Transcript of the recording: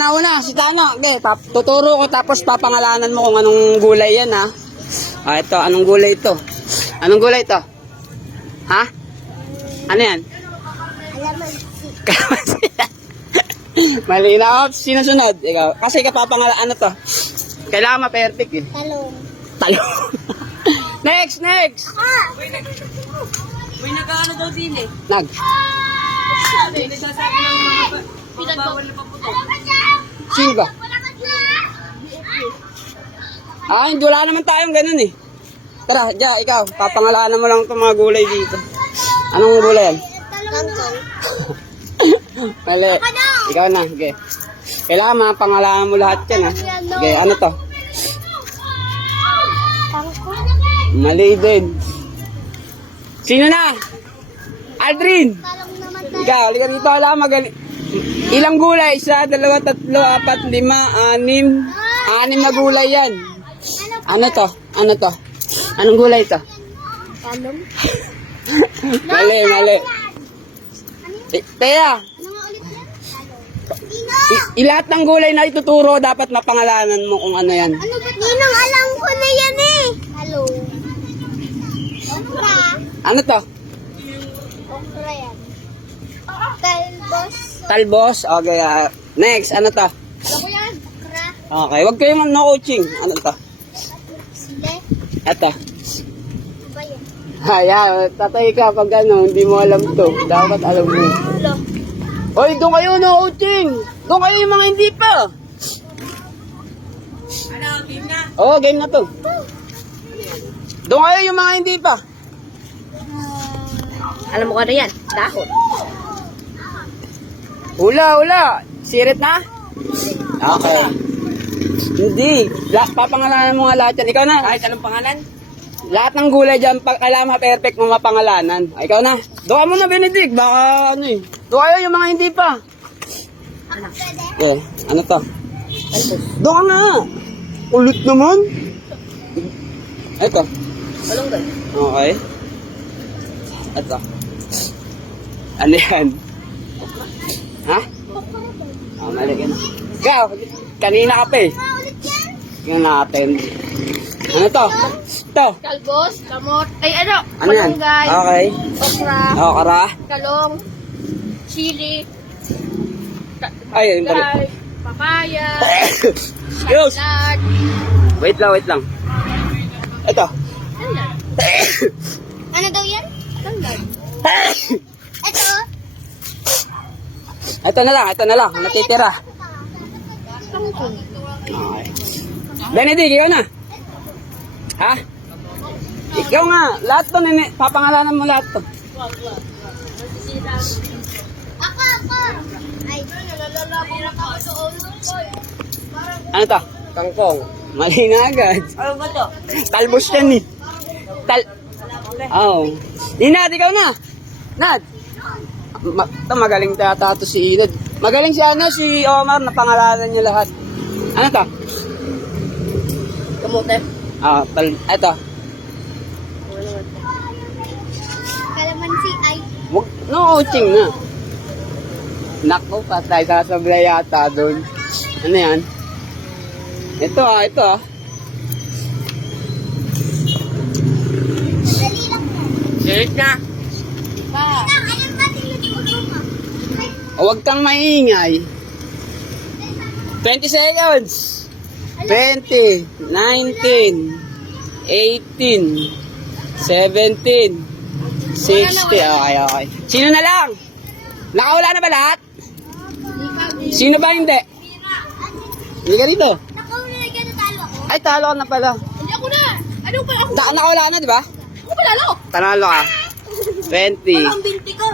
nauna, si Tano. Okay, tuturo ko tapos papangalanan mo kung anong gulay yan, ha? Ah, ito, anong gulay ito? Anong gulay ito? Ha? Ano yan? Kalamansi. Mali na. Sino sunod? Ikaw. Kasi kapapangalaan, ano to? Kailangan ma-perfect eh. Talong. Talong. Next! May nag-ano daw din eh. Nag. Sabi, nagsasabi ng mga bawal na paputo. Sino ba? Ah, hindi, wala naman tayong ganun eh. Tara, Diya, ikaw. Papangalanan mo lang itong mga gulay dito. Anong gulay yan? Kangkong. Mali. Ikaw na, sige. Kailangan mapangalanan mo lahat yan, ha? Sige, ano to? Kangkong. Mali din. Sino na? Aldrin! Talong naman tayo. Ikaw, halika dito, alam, magaling. Ilang gulay? 1, 2, 3, 4, 5, 6. 6 na gulay yan. Ano to? Ano to? Anong gulay to? Talong. Mali. Teya, Ano nga ulit yan? Talong. lahat ng gulay na ituturo, dapat mapangalanan mo kung ano yan. Ano ba? Ninang, alam ko na yan eh. Talong. Okra. Ano to? Okra yan. Talbos. Talbos? Okay, next, ano to? Alam ko yan. Okra. Okay, wag kayong no-coaching. Ano to? Sile. Ito. Ano ba yan? Haya, tatay ka pag ano, hindi mo alam to. Dapat alam mo. Ulo. Hoy, doon kayo no-coaching. Doon kayo yung mga hindi pa. Ano, team na? Oo, game na to. Doon kayo yung mga hindi pa. Alam mo ko na yan. Dahon. Hula. Sirit na? Okay. Hindi. Papangalanan mo nga lahat yan. Ikaw na. Kahit anong pangalan? Lahat ng gulay dyan, kailangan ma-perfect mo mapangalanan. Ay, ikaw na. Doon mo na, Benedict. Baka ano eh. Doon kayo yung mga hindi pa. Ano to? Doon ka nga. Ulit naman. Ito. Malunggay. Okay. Ito. Ano yan? Ha? Mali ka na. Ikaw, kanina ka pa eh. Tingnan natin. Ano to? Ito. Talbos. Kamot. Ay ano? Ano yan? Malunggay. Okay. Okra. Kara. Talong. Chili. Ay, yun pala. Gay. Papaya. Yus! Salad. Wait lang. Ito. Salad. Ano daw yan? Salad. Ito. Ito na lang. Natitira. Kangkong. Okay. Benedict, ikaw na. Ha? Ikaw nga. Lahat to, papangalanan mo lahat to. Ako. Ay, nalalala ko doon. Ano to? Kangkong. Mali na agad. Ano ba to? Talbos yan eh. Oh. Nad, ikaw na. Nad. Magaling tata to si Inod. Magaling si si Omar, napangalanan niya lahat. Ano to? Kamote. Eto. Kalamansi ay. Wag, no-coaching na. Nako, patay, sasablay yata doon. Ano yan? Ito ah. Dali lang po. Sirit na. Alam natin yung tulunga. Huwag kang maingay. 20 seconds. 20, 19, 18, 17, 60. Okay. Sino na lang? Nakawala na ba lahat? Sino ba hindi? Hindi ka dito. Nakahuli na dyan, natalo ako. Ay, talo ka na pala. Hindi ako na. Ano pa ako? Nakawala na, di ba? Ako palalo. Panalo ka. 20, Ang binti ko.